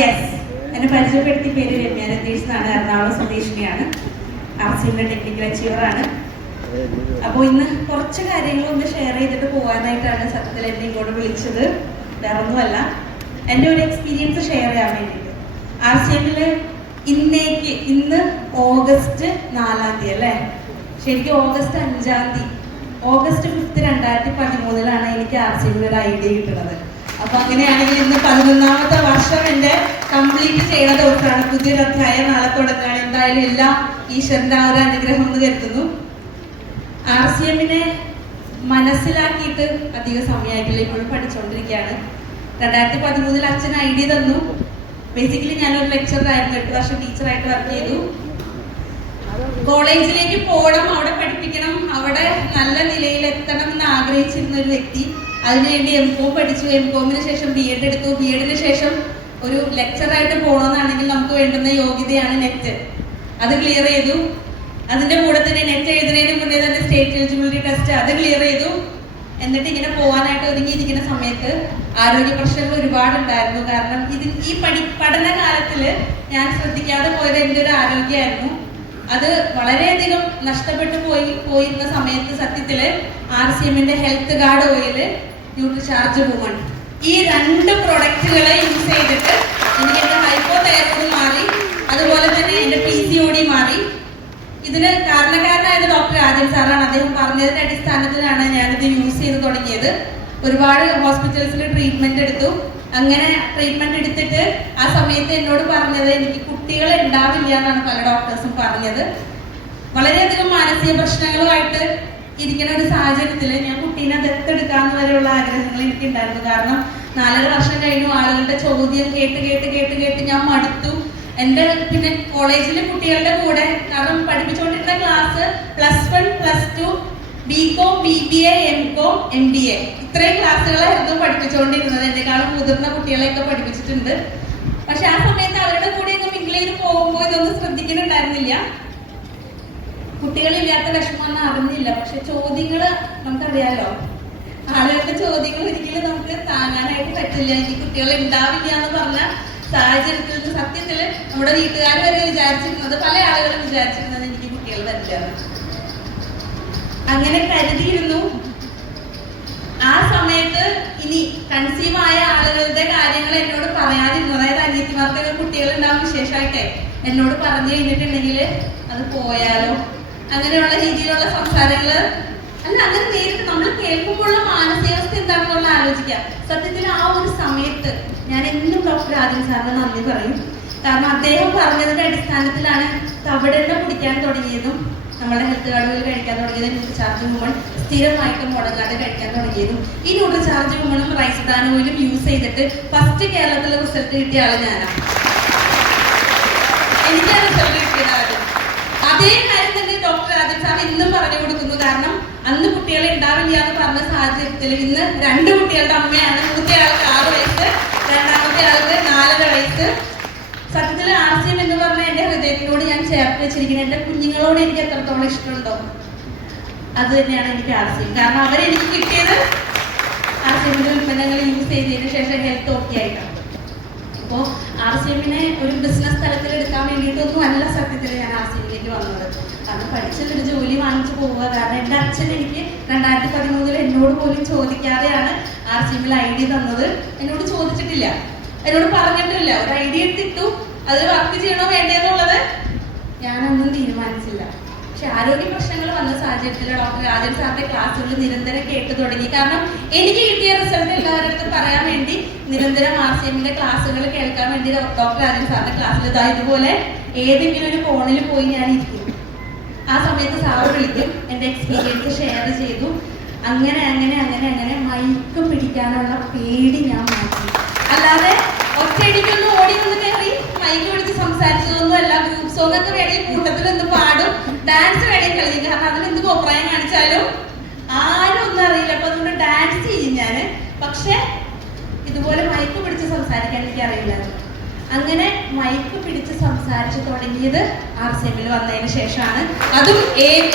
Yes, എന്നെ പരിചയപ്പെടുത്തിയ പേര് രമ്യ രതീഷ് എന്നാണ്. എറണാകുളം സ്വദേശിനിയാണ്. ആർസിയുടെ ടെക്നിക്കൽ അച്ചീവറാണ്. അപ്പോൾ ഇന്ന് കുറച്ച് കാര്യങ്ങളൊന്ന് ഷെയർ ചെയ്തിട്ട് പോകാനായിട്ടാണ് സത്യത്തിൽ എന്നെ ഇങ്ങോട്ട് വിളിച്ചത്. വേറൊന്നുമല്ല, എൻ്റെ ഒരു എക്സ്പീരിയൻസ് ഷെയർ ചെയ്യാൻ വേണ്ടിയിട്ട്. ആർസിഎമ്മിൽ ഇന്ന് ഓഗസ്റ്റ് 4 അല്ലേ? ശരിക്കും ഓഗസ്റ്റ് 5 ഓഗസ്റ്റ് 5, 2013 എനിക്ക് ആർസിഎമ്മിൽ ഒരു ഐഡിയ കിട്ടുന്നത്. അപ്പൊ അങ്ങനെയാണെങ്കിൽ ഇന്ന് 11ാമത്തെ വർഷം എൻ്റെ കംപ്ലീറ്റ് ചെയ്യുന്ന ദിവസമാണ്. പുതിയൊരു അധ്യായം നാളെ തുടങ്ങുകയാണ്. എന്തായാലും എല്ലാം ഈശ്വരൻ്റെ ആ ഒരു അനുഗ്രഹം എന്ന് കരുതുന്നു. ആർസിഎമ്മിനെ മനസ്സിലാക്കിയിട്ട് അധിക സമയമായിട്ടില്ല, ഇപ്പോഴും പഠിച്ചുകൊണ്ടിരിക്കുകയാണ്. 2013 അച്ഛൻ ഐഡിയ തന്നു. ബേസിക്കലി ഞാനൊരു ലെക്ചറായിരുന്നു, 8 വർഷം ടീച്ചറായിട്ട് വർക്ക് ചെയ്തു. കോളേജിലേക്ക് പോകണം, അവിടെ പഠിപ്പിക്കണം, അവിടെ നല്ല നിലയിൽ എത്തണം എന്ന് ആഗ്രഹിച്ചിരുന്ന ഒരു വ്യക്തി. അതിനുവേണ്ടി എംകോം പഠിച്ചു. എംകോമിന് ശേഷം ബി.എഡ് എടുത്തു. ബി.എഡിന് ശേഷം ഒരു ലെക്ചറായിട്ട് പോകണമെന്നാണെങ്കിൽ നമുക്ക് വേണ്ടുന്ന യോഗ്യതയാണ് നെറ്റ്. അത് ക്ലിയർ ചെയ്തു. അതിന്റെ കൂടെ തന്നെ നെറ്റ് എഴുതുന്നതിന് മുന്നേ തന്നെ സ്റ്റേറ്റ് എലിജിബിലിറ്റി ടെസ്റ്റ് അത് ക്ലിയർ ചെയ്തു. എന്നിട്ട് ഇങ്ങനെ പോകാനായിട്ട് ഒരുങ്ങിയിരിക്കുന്ന സമയത്ത് ആരോഗ്യ പ്രശ്നങ്ങൾ ഒരുപാടുണ്ടായിരുന്നു. കാരണം ഈ പഠനകാലത്തിൽ ഞാൻ ശ്രദ്ധിക്കാതെ പോയത് എൻ്റെ ഒരു ആരോഗ്യമായിരുന്നു. അത് വളരെയധികം നഷ്ടപ്പെട്ടു പോയിരുന്ന സമയത്ത് സത്യത്തിൽ ആർസിഎമ്മിന്റെ health guard oil, Nutricharge woman, ഈ 2 പ്രൊഡക്റ്റുകളെ യൂസ് ചെയ്തിട്ട് എനിക്ക് എൻ്റെ ഹൈപ്പോതൈറോയിഡ് മാറി. അതുപോലെ തന്നെ എൻ്റെ PCOD മാറി. ഇതിന് കാരണക്കാരനായത് ഡോക്ടർ രാജൻ സാറാണ്. അദ്ദേഹം പറഞ്ഞതിന്റെ അടിസ്ഥാനത്തിലാണ് ഞാനിത് യൂസ് ചെയ്ത് തുടങ്ങിയത്. ഒരുപാട് ഹോസ്പിറ്റൽസിൽ ട്രീറ്റ്മെന്റ് എടുത്തു. അങ്ങനെ ട്രീറ്റ്മെന്റ് എടുത്തിട്ട് ആ സമയത്ത് എന്നോട് പറഞ്ഞത് എനിക്ക് കുട്ടികൾ ഉണ്ടാവില്ല എന്നാണ് പല ഡോക്ടേഴ്സും പറഞ്ഞത്. വളരെയധികം മാനസിക പ്രശ്നങ്ങളുമായിട്ട് ഇരിക്കുന്ന ഒരു സാഹചര്യത്തിൽ ഞാൻ കുട്ടീനെ ദത്തെടുക്കാന്ന് വരെയുള്ള ആഗ്രഹങ്ങൾ എനിക്കുണ്ടായിരുന്നു. കാരണം 4.5 വർഷം കഴിഞ്ഞു ആളുകളുടെ ചോദ്യം കേട്ട് ഞാൻ മടുത്തു. എൻ്റെ പിന്നെ കോളേജിലെ കുട്ടികളുടെ കൂടെ, കാരണം പഠിപ്പിച്ചുകൊണ്ടിരുന്ന class +1, +2, BCom, BBA, MCom, MBA ഇത്രയും ക്ലാസ്സുകളായിരുന്നു പഠിപ്പിച്ചുകൊണ്ടിരുന്നത്. എന്നെക്കാളും മുതിർന്ന കുട്ടികളെയൊക്കെ പഠിപ്പിച്ചിട്ടുണ്ട്. പക്ഷെ ആ സമയത്ത് അവരുടെ കൂടെ ഒന്നും ഇംഗ്ലീഷിൽ പോകുമ്പോൾ ഇതൊന്നും ശ്രദ്ധിക്കുന്നുണ്ടായിരുന്നില്ല. കുട്ടികളില്ലാത്ത വിഷമമൊന്നും അറിഞ്ഞില്ല. പക്ഷെ ചോദ്യങ്ങൾ നമുക്കറിയാലോ, ആളുകളുടെ ചോദ്യങ്ങൾ ഒരിക്കലും നമുക്ക് താങ്ങാനായിട്ട് പറ്റില്ല. ഈ കുട്ടികൾ ഉണ്ടാവില്ല എന്ന് പറഞ്ഞ സാഹചര്യത്തിൽ സത്യത്തിൽ നമ്മുടെ വീട്ടുകാർ വരെ വിചാരിച്ചിരുന്നത്, പല ആളുകളും വിചാരിച്ചിരുന്നത് എനിക്ക് കുട്ടികൾ വരില്ല. അങ്ങനെ കരുതിയിരുന്നു. ആ സമയത്ത് ഇനി കൺസീവ് ആയ ആളുകളുടെ കാര്യങ്ങൾ എന്നോട് പറയാതിരുന്നു. അതായത് അനിയത്തിമാർക്കൊക്കെ കുട്ടികൾ ഉണ്ടാവും വിശേഷമായിട്ടെ എന്നോട് പറഞ്ഞു കഴിഞ്ഞിട്ടുണ്ടെങ്കിൽ അത് പോയാലോ, അങ്ങനെയുള്ള രീതിയിലുള്ള സംസാരങ്ങൾ അല്ല. അങ്ങനെ നേരിട്ട് നമ്മൾ കേൾക്കുമ്പോഴുള്ള മാനസികാവസ്ഥ എന്താണെന്നുള്ള ആലോചിക്കാം. സത്യത്തിൽ ആ ഒരു സമയത്ത് ഞാൻ എന്നും ഡോക്ടർ രാജൻ സാറിന് നന്ദി പറയും. കാരണം അദ്ദേഹം പറഞ്ഞതിന്റെ അടിസ്ഥാനത്തിലാണ് തവിടെണ്ണ കുടിക്കാൻ തുടങ്ങിയതും, നമ്മുടെ ഹെൽത്ത് കാർഡുകളിൽ കഴിക്കാൻ തുടങ്ങിയതും, ന്യൂട്രിചാർജ് വുമൺ സ്ഥിരമായിട്ട് മുടങ്ങാതെ കഴിക്കാൻ തുടങ്ങിയതും. ഈ ന്യൂട്രിചാർജ് വുമണും റൈസ് ബ്രാൻ ഓയിലും യൂസ് ചെയ്തിട്ട് ഫസ്റ്റ് കേരളത്തിൽ റിസൾട്ട് കിട്ടിയ ആള് ഞാനാണ്. എനിക്ക് ആ റിസൾട്ട് കിട്ടിയത് അതേ കാര്യം തന്നെ ഡോക്ടർ രാജൻ സാർ ഇന്നും പറഞ്ഞു കൊടുക്കുന്നു. കാരണം അന്ന് കുട്ടികളെ ഉണ്ടാവില്ല എന്ന് പറഞ്ഞ സാഹചര്യത്തിൽ ഇന്ന് 2 കുട്ടികളുടെ അമ്മയാണ്. മൂത്തയാൾക്ക് 6 വയസ്സ്, രണ്ടാമത്തെ ആൾക്ക് 4.5 വയസ്സ്. സത്യത്തിൽ ആർസിഎം എന്ന് പറഞ്ഞ എൻ്റെ ഹൃദയത്തിനോട് ഞാൻ ചേർത്ത് വെച്ചിരിക്കുന്നത്, എൻ്റെ കുഞ്ഞുങ്ങളോട് എനിക്ക് എത്രത്തോളം ഇഷ്ടമുണ്ടോ അത് തന്നെയാണ് എനിക്ക് ആർസിഎം. കാരണം അവരെനിക്ക് കിട്ടിയത് ആർസിഎമ്മിന്റെ ഉൽപ്പന്നങ്ങൾ യൂസ് ചെയ്തതിന് ശേഷം ഹെൽത്ത് ഓക്കെ ആയിട്ടാണ്. അപ്പോൾ ആർസിഎമ്മിനെ ഒരു ബിസിനസ് തലത്തിൽ എടുക്കാൻ വേണ്ടിയിട്ടൊന്നും അല്ല സത്യത്തിൽ ഞാൻ ആർസിഎമ്മിലേക്ക് വന്നത്. കാരണം പഠിച്ചൊരു ജോലി വാങ്ങിച്ചു പോവുക. കാരണം എൻ്റെ അച്ഛൻ എനിക്ക് 2013 എന്നോട് പോലും ചോദിക്കാതെയാണ് ആർസിഎമ്മിൽ ഐഡിയ തന്നത്. എന്നോട് ചോദിച്ചിട്ടില്ല, എന്നോട് പറഞ്ഞിട്ടില്ല. ഒരു ഐഡിയ എടുത്തിട്ടു, അതിൽ വർക്ക് ചെയ്യണോ വേണ്ടതെന്നുള്ളത് ഞാനൊന്നും തീരുമാനിച്ചില്ല. പക്ഷെ ആരോഗ്യ പ്രശ്നങ്ങൾ വന്ന സാഹചര്യത്തിൽ ഡോക്ടർ രാജൻ സാറിന്റെ ക്ലാസ്സുകൾ നിരന്തരം കേട്ടു തുടങ്ങി. കാരണം എനിക്ക് കിട്ടിയ റിസൾട്ട് എല്ലാവരുടെ അടുത്ത് പറയാൻ വേണ്ടി നിരന്തരം ആർസിഎമ്മിന്റെ ക്ലാസ്സുകൾ കേൾക്കാൻ വേണ്ടി ഡോക്ടർ രാജൻ സാറിന്റെ ക്ലാസ്സിൽ ഇതുപോലെ ഏതെങ്കിലും ഒരു ഫോണിൽ പോയി ഞാൻ ഇരിക്കും. ആ സമയത്ത് സാറ് വിളിക്കും, എൻ്റെ എക്സ്പീരിയൻസ് ഷെയർ ചെയ്തു. അങ്ങനെ മൈക്ക് പിടിക്കാനുള്ള പേടി ഞാൻ മാറ്റി. അല്ലാതെ ഒറ്റയടിക്കൊന്നും ഓടി വന്ന് കയറി മൈക്ക് പിടിച്ച് സംസാരിച്ചതൊന്നും അല്ല. ഗ്രൂപ്പ് സോങ് ഒക്കെ വേണമെങ്കിൽ കൂട്ടത്തിൽ നിന്ന് പാടും, ഡാൻസ് വേണമെങ്കിൽ കളിക്കും. കാരണം അതിലെന്ത് കോപ്രായം കാണിച്ചാലും ആരും ഒന്നും അറിയില്ല. അപ്പൊ അതുകൊണ്ട് ഡാൻസ് ചെയ്യും ഞാൻ. പക്ഷെ ഇതുപോലെ മൈക്ക് പിടിച്ച് സംസാരിക്കാൻ എനിക്ക് അറിയില്ലായിരുന്നു. അങ്ങനെ മൈക്ക് പിടിച്ച് സംസാരിച്ച് തുടങ്ങിയത് ആർസിഎമ്മിൽ വന്നതിന് ശേഷമാണ്. അതും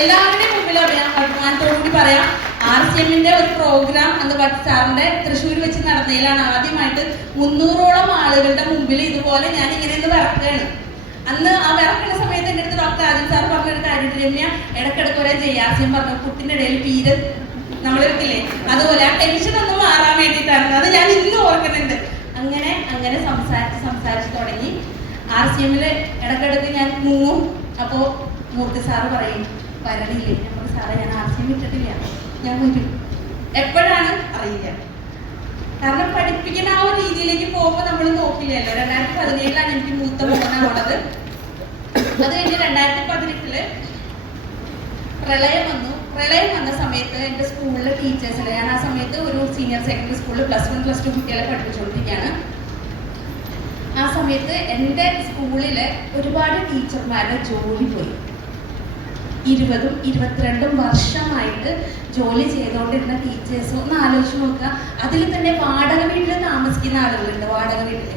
എല്ലാവരുടെയും മുമ്പിൽ അഭിമാനത്തോടുകൂടി പറയാം, RCMന്റെ ഒരു പ്രോഗ്രാം അന്ന് ഭട്ട് സാറിന്റെ തൃശ്ശൂർ വെച്ച് നടന്നതിലാണ് ആദ്യമായിട്ട് 300ഓളം ആളുകളുടെ മുമ്പിൽ ഇതുപോലെ ഞാൻ ഇങ്ങനെ ഒന്ന് വിറക്കുകയാണ്. അന്ന് ആ വിറക്കുന്ന സമയത്ത് എൻ്റെ അടുത്ത് ഡോക്ടർ ആദിൽ സാർ പറഞ്ഞൊരു കാര്യം, രമ്യ ഇടക്കിടക്ക് ഒരേ ജയാസ്യം പറഞ്ഞു കുട്ടിൻ്റെ ഇടയിൽ പീര് നമ്മൾ വെക്കില്ലേ, അതുപോലെ ആ ടെൻഷൻ ഒന്ന് മാറാൻ വേണ്ടിയിട്ടാണ്. അത് ഞാൻ ഇന്ന് ഓർക്കുന്നുണ്ട്. അങ്ങനെ സംസാരിച്ച് തുടങ്ങി. RCMല് ഇടക്കിടക്ക് ഞാൻ മൂവും. അപ്പോൾ മൂർത്തി സാറ് പറയും വരണില്ലേ, നമ്മൾ സാറേ ഞാൻ RCM ഇട്ടിട്ടില്ല, ഞാൻ വരും. എപ്പോഴാണ് അറിയില്ല, കാരണം പഠിപ്പിക്കുന്ന ആ ഒരു രീതിയിലേക്ക് പോകുമ്പോൾ നമ്മൾ നോക്കില്ലല്ലോ. 2017 എനിക്ക് മൂത്ത മോനാണുള്ളത്. അത് കഴിഞ്ഞ് 2018 പ്രളയം വന്നു. പ്രളയം വന്ന സമയത്ത് എൻ്റെ സ്കൂളിലെ ടീച്ചേഴ്സിന്, ഞാൻ ആ സമയത്ത് ഒരു സീനിയർ സെക്കൻഡറി സ്കൂളിൽ +1 +2 കുട്ടികളെ പഠിപ്പിച്ചുകൊണ്ടിരിക്കുകയാണ്. ആ സമയത്ത് എൻ്റെ സ്കൂളിലെ ഒരുപാട് ടീച്ചർമാരുടെ ജോലി പോയി. 20ഉം 22ഉം വർഷമായിട്ട് ജോലി ചെയ്തുകൊണ്ടിരുന്ന ടീച്ചേഴ്സ് ഒന്ന് ആലോചിച്ച് നോക്കുക. അതിൽ തന്നെ വാടക വീട്ടിൽ താമസിക്കുന്ന ആളുകളുണ്ട്. വാടക വീട്ടിൽ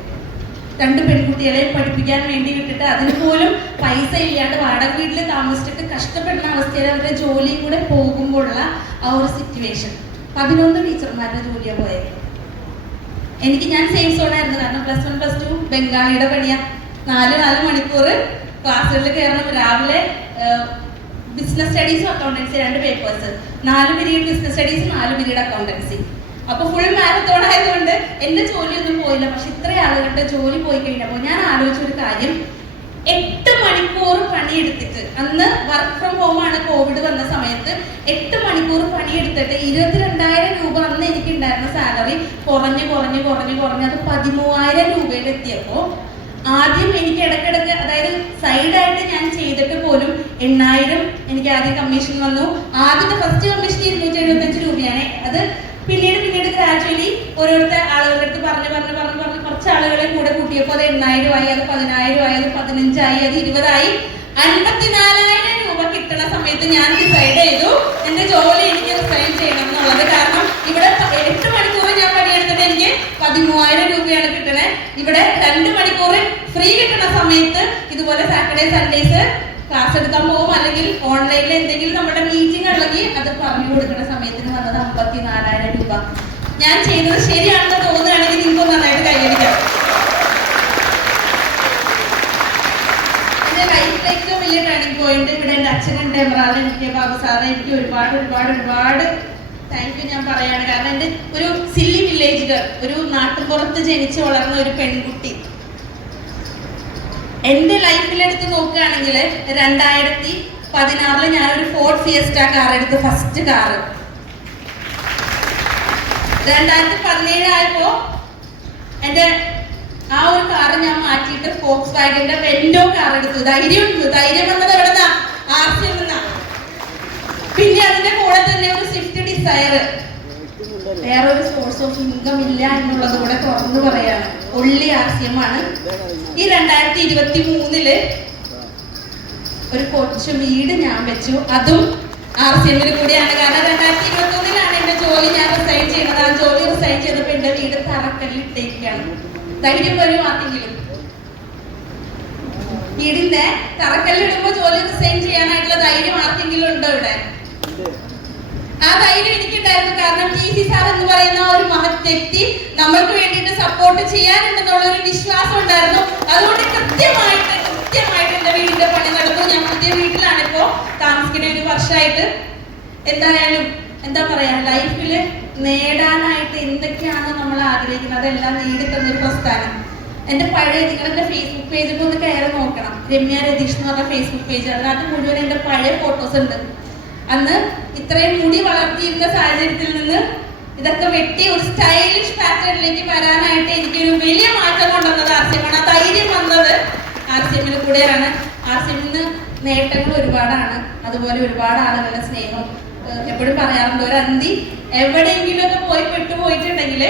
2 പെൺകുട്ടികളെ പഠിപ്പിക്കാൻ വേണ്ടി വിട്ടിട്ട് അതിന് പോലും പൈസ ഇല്ലാണ്ട് വാടക വീട്ടിൽ താമസിച്ചിട്ട് കഷ്ടപ്പെടുന്ന അവസ്ഥയിൽ അവരുടെ ജോലിയും കൂടെ പോകുമ്പോഴുള്ള ആ ഒരു സിറ്റുവേഷൻ. 11 ടീച്ചർമാരുടെ ജോലിയാണ് പോയത്. ഞാൻ സേഫ് സോണായിരുന്നു, കാരണം +1 +2 ബംഗാളിയുടെ പണിയാ. 4 മണിക്കൂർ ക്ലാസ്സുകളിൽ കയറണം. രാവിലെ ബിസിനസ് സ്റ്റഡീസും accountancy 2 papers, 4 period business studies, 4 period accountancy. അപ്പൊ ഫുൾ മാരത്തോൺ ആയതുകൊണ്ട് എന്റെ ജോലിയൊന്നും പോയില്ല. പക്ഷെ ഇത്ര ആളുകളുടെ ജോലി പോയി കഴിഞ്ഞപ്പോൾ ഞാൻ ആലോചിച്ചൊരു കാര്യം, 8 മണിക്കൂർ പണിയെടുത്തിട്ട്, അന്ന് വർക്ക് ഫ്രം ഹോം ആണ് കോവിഡ് വന്ന സമയത്ത്, 8 മണിക്കൂർ പണിയെടുത്തിട്ട് 22,000 രൂപ അന്ന് എനിക്ക് ഉണ്ടായിരുന്ന സാലറി കുറഞ്ഞ് അത് 13,000 രൂപയിൽ എത്തിയപ്പോ ആദ്യം എനിക്ക് ഇടക്കിടക്ക്, അതായത് സൈഡായിട്ട് ഞാൻ ചെയ്തിട്ട് പോലും 8,000 എനിക്ക് ആദ്യം കമ്മീഷൻ വന്നു. ആദ്യത്തെ ഫസ്റ്റ് കമ്മീഷൻ 275 രൂപയാണ്. അത് പിന്നീട് ഗ്രാജുവലി ഓരോരുത്തർ ആളുകളുടെ അടുത്ത് പറഞ്ഞ് കുറച്ച് ആളുകളെ കൂടെ കൂട്ടിയപ്പോൾ അത് 8,000 ആയി, അത് 10,000 ആയി, അത് 15 ആയി, അത് 20 ആയി. 54,000 രൂപ കിട്ടുന്ന സമയത്ത് ഞാൻ ഡിസൈഡ് ചെയ്തു എന്റെ ജോലി എനിക്ക് റിസൈൻ ചെയ്യണം എന്നുള്ളത്. കാരണം ഇവിടെ 8 മണിക്കൂർ ഞാൻ പണിയെടുത്തിട്ട് എനിക്ക് 13,000 രൂപയാണ് കിട്ടണേ. ഇവിടെ 2 മണിക്കൂർ ഫ്രീ കിട്ടുന്ന സമയത്ത് ഇതുപോലെ സാറ്റർഡേ സൺഡേസ് ക്ലാസ് എടുക്കാൻ പോകും, അല്ലെങ്കിൽ ഓൺലൈനിൽ എന്തെങ്കിലും നമ്മുടെ മീറ്റിംഗ് ഉണ്ടെങ്കിൽ അത് പറഞ്ഞു കൊടുക്കുന്ന സമയത്തിന് വന്നത് 54,000 രൂപ. ഞാൻ ചെയ്തത് ശരിയാണെന്ന് തോന്നുകയാണെങ്കിൽ നിങ്ങൾക്ക് നന്നായിട്ട് കൈയടിക്കാം. എന്റെ ലൈഫിലേക്ക് വലിയ ടേണിംഗ് പോയിന്റ് ഇവിടെ എൻ്റെ അച്ഛനുണ്ട്, എമറാൾ, എനിക്ക് ബാബു സാറ്, എനിക്ക് ഒരുപാട് താങ്ക് യു ഞാൻ പറയാണ്. കാരണം എൻ്റെ ഒരു സില്ലി വില്ലേജ് ഗേൾ, ഒരു നാട്ടുപുറത്ത് ജനിച്ചു വളർന്ന ഒരു പെൺകുട്ടി, എന്റെ ലൈഫിലെടുത്ത് നോക്കുകയാണെങ്കിൽ 2016 ഞാനൊരു ഫോർഡ് ഫിയസ്റ്റ കാർ എടുത്ത്, ഫസ്റ്റ് കാറ്. 2017 ആയപ്പോ എന്റെ ആ ഒരു കാറ് ഞാൻ മാറ്റിയിട്ട് ഫോക്സ് വാഗന്റെ വെൻഡോ കാർ എടുത്തു. ധൈര്യം വന്നത് എവിടെന്നാ? RCM എന്നാ. പിന്നെ അതിന്റെ കൂടെ തന്നെ ഒരു സ്വിഫ്റ്റ് ഡിസയർ. വേറൊരു സോഴ്സ് ഓഫ് ഇൻകം ഇല്ല എന്നുള്ളത് കൂടെ തുറന്നു പറയാണ്. ഒള്ളി RCM ആണ്. ഈ 2023 ഒരു കൊച്ചു വീട് ഞാൻ വെച്ചു, അതും RCM കൂടിയാണ്. കാരണം 2021 എന്റെ ജോലി ഞാൻ റിസൈൻ ചെയ്യുന്നത്. ആ ജോലി റിസൈൻ ചെയ്തപ്പോൾ എന്റെ വീട് തറക്കല്ലിട്ടേക്കാണ്. ധൈര്യം വരും ആർക്കെങ്കിലും? വീടിന്റെ തറക്കല്ലിടുമ്പോ ജോലി റിസൈൻ ചെയ്യാനായിട്ടുള്ള ധൈര്യം ആർക്കെങ്കിലും ഉണ്ടോ ഇവിടെ? ആ ധൈര്യം എനിക്കുണ്ടായിരുന്നു. കാരണം TC സാർ എന്ന് പറയുന്ന ഒരു മഹത് വ്യക്തി നമ്മൾക്ക് വേണ്ടിയിട്ട് സപ്പോർട്ട് ചെയ്യാനുണ്ടെന്നുള്ള ഒരു വിശ്വാസം ഉണ്ടായിരുന്നു. അതുകൊണ്ട് കൃത്യമായിട്ട് എന്റെ വീടിന്റെ പണി നടന്നു. ഞാൻ പുതിയ വീട്ടിലാണ് ഇപ്പോ താമസിക്കുന്ന 1 വർഷമായിട്ട്. എന്തായാലും എന്താ പറയാ, ലൈഫിൽ നേടാനായിട്ട് എന്തൊക്കെയാണ് നമ്മൾ ആഗ്രഹിക്കുന്നത് അതെല്ലാം നേടിത്തന്നൊരു പ്രസ്ഥാനം. എന്റെ പഴയ, നിങ്ങളുടെ ഫേസ്ബുക്ക് പേജിൽ ഒന്ന് കയറി നോക്കണം, രമ്യ രതീഷ് എന്ന് പറഞ്ഞ ഫേസ്ബുക്ക് പേജ്. അതിനകത്ത് മുഴുവൻ എന്റെ പഴയ ഫോട്ടോസ് ഉണ്ട്. അന്ന് ഇത്രയും മുടി വളർത്തിയിരുന്ന സാഹചര്യത്തിൽ നിന്ന് ഇതൊക്കെ വെട്ടി ഒരു സ്റ്റൈലിഷ് പാറ്റേണിലേക്ക് വരാനായിട്ട് എനിക്കൊരു വലിയ മാറ്റം കൊണ്ടുവന്നത് RCM ആണ്. ആ ധൈര്യം വന്നത് RCM കൂടെയാണ്. RCM നേട്ടങ്ങൾ ഒരുപാടാണ്, അതുപോലെ ഒരുപാട് ആളുകളുടെ സ്നേഹം. എപ്പോഴും പറയാറുണ്ട്, ഒരു അന്തി എവിടെയെങ്കിലും ഒക്കെ പോയി പെട്ടുപോയിട്ടുണ്ടെങ്കിൽ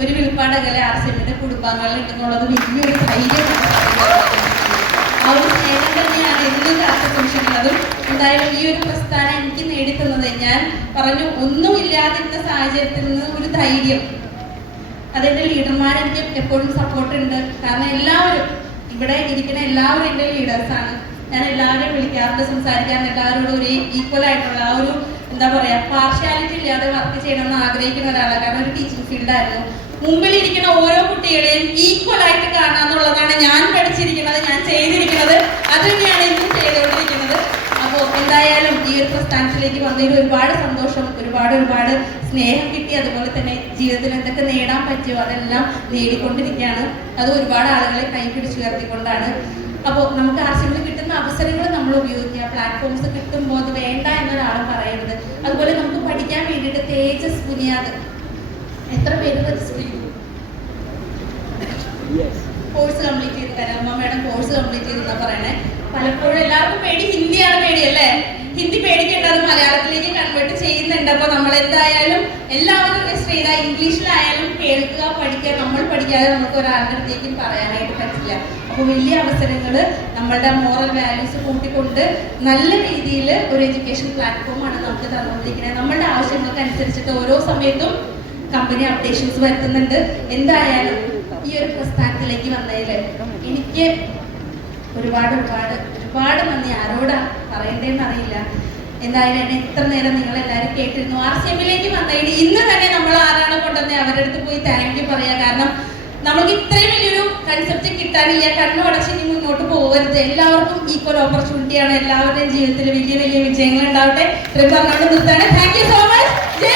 ഒരു വിൽപ്പാടകലെ RCM കുടുംബാംഗങ്ങളിൽ ഉണ്ടെന്നുള്ളത് വലിയൊരു ധൈര്യമാണ്. ആ ഒരു സ്നേഹം തന്നെയാണ് എന്നും കാത്തു സൂക്ഷിക്കുന്നതും. എന്തായാലും ഈ ഒരു പ്രസ്ഥാനം എനിക്ക് നേടിത്തന്നത്, ഞാൻ പറഞ്ഞു, ഒന്നുമില്ലാതിരുന്ന സാഹചര്യത്തിൽ നിന്ന് ഒരു ധൈര്യം. അതെന്റെ ലീഡർമാർ എനിക്ക് എപ്പോഴും സപ്പോർട്ട് ഉണ്ട്. കാരണം എല്ലാവരും ഇവിടെ ഇരിക്കുന്ന എല്ലാവരും എൻ്റെ ലീഡേഴ്സാണ്. ഞാൻ എല്ലാവരെയും വിളിക്കാറുണ്ട്, സംസാരിക്കാറുണ്ട്. എല്ലാവരോടും ഒരു ഈക്വൽ ആയിട്ടുള്ള ആ ഒരു എന്താ പറയാ പാർഷ്യാലിറ്റി ഇല്ലാതെ വർക്ക് ചെയ്യണമെന്ന് ആഗ്രഹിക്കുന്ന ഒരാളാണ്. കാരണം ഒരു ടീച്ചിങ് ഫീൽഡായിരുന്നു. മുമ്പിലിരിക്കുന്ന ഓരോ കുട്ടികളെയും ഈക്വൽ ആയിട്ട് കാണാന്നുള്ളതാണ് ഞാൻ പഠിച്ചിരിക്കുന്നത്, ഞാൻ ചെയ്തിരിക്കുന്നത്, അത് തന്നെയാണ് ഇന്നും ചെയ്തുകൊണ്ടിരിക്കുന്നത്. അപ്പോൾ എന്തായാലും ഈ ഒരു പ്രസ്ഥാനത്തിലേക്ക് വന്നതിൽ ഒരുപാട് സന്തോഷം, ഒരുപാട് സ്നേഹം കിട്ടി. അതുപോലെ തന്നെ ജീവിതത്തിൽ എന്തൊക്കെ നേടാൻ പറ്റുമോ അതെല്ലാം നേടിക്കൊണ്ടിരിക്കുകയാണ്. അത് ഒരുപാട് ആളുകളെ കൈ പിടിച്ചുയർത്തിക്കൊണ്ടാണ്. അപ്പോൾ നമുക്ക് ആർസിഎമ്മിൽ കിട്ടുന്ന അവസരങ്ങൾ നമ്മൾ ഉപയോഗിക്കുക. പ്ലാറ്റ്ഫോംസ് കിട്ടുമ്പോൾ അത് വേണ്ട എന്നൊരാളും പറയരുത്. അതുപോലെ നമുക്ക് പഠിക്കാൻ വേണ്ടിയിട്ട് തേജസ് ബുനിയാദ് എത്ര പേര് രജിസ്റ്റർ ചെയ്തു? കോഴ്സ് കംപ്ലീറ്റ് ചെയ്ത് കരമ്മ മേഡം കോഴ്സ് കംപ്ലീറ്റ് ചെയ്തെന്നാ പറയണേ. പലപ്പോഴും എല്ലാവർക്കും പേടി ഹിന്ദിയാണ് പേടി അല്ലേ? ഹിന്ദി പേടിക്കേണ്ട, അത് മലയാളത്തിലേക്ക് കൺവേർട്ട് ചെയ്യുന്നുണ്ട്. അപ്പോൾ നമ്മൾ എന്തായാലും എല്ലാവരും രജിസ്റ്റർ ചെയ്താൽ ഇംഗ്ലീഷിലായാലും കേൾക്കുക, പഠിക്കുക. നമ്മൾ പഠിക്കാതെ നമുക്ക് ഒരാളുടെ അടുത്തേക്കും പറയാനായിട്ട് പറ്റില്ല. അപ്പോൾ വലിയ അവസരങ്ങൾ നമ്മളുടെ മോറൽ വാല്യൂസ് കൂട്ടിക്കൊണ്ട് നല്ല രീതിയിൽ ഒരു എഡ്യൂക്കേഷൻ പ്ലാറ്റ്ഫോമാണ് നമുക്ക് തന്നുകൊണ്ടിരിക്കുന്നത്. നമ്മളുടെ ആവശ്യങ്ങൾക്ക് അനുസരിച്ചിട്ട് ഓരോ സമയത്തും കമ്പനി അപ്ഡേഷൻസ് വരുത്തുന്നുണ്ട്. എന്തായാലും ഈ ഒരു പ്രസ്ഥാനത്തിലേക്ക് വന്നതിൽ എനിക്ക് ഒരുപാട് നന്ദി. ആരോടാ പറയണ്ടേന്ന് അറിയില്ല. എന്തായാലും എന്നെ എത്ര നേരം നിങ്ങളെല്ലാവരും കേട്ടിരുന്നു. ആർസിഎമ്മിലേക്ക് വന്നതിന് ഇന്ന് തന്നെ നമ്മൾ ആരാണ് കൊണ്ടുവന്നത് അവരുടെ അടുത്ത് പോയി താങ്ക് യു പറയാം. കാരണം നമുക്ക് ഇത്രയും വലിയൊരു കൺസെപ്റ്റ് കിട്ടാനില്ല. കണ്ണു അടച്ച് ഇനി മുന്നോട്ട് പോകരുത്. എല്ലാവർക്കും ഈക്വൽ ഓപ്പർച്യൂണിറ്റിയാണ്. എല്ലാവരുടെയും ജീവിതത്തിൽ വലിയ വിജയങ്ങൾ ഉണ്ടാവട്ടെ. നിർത്താൻ. Thank you so much.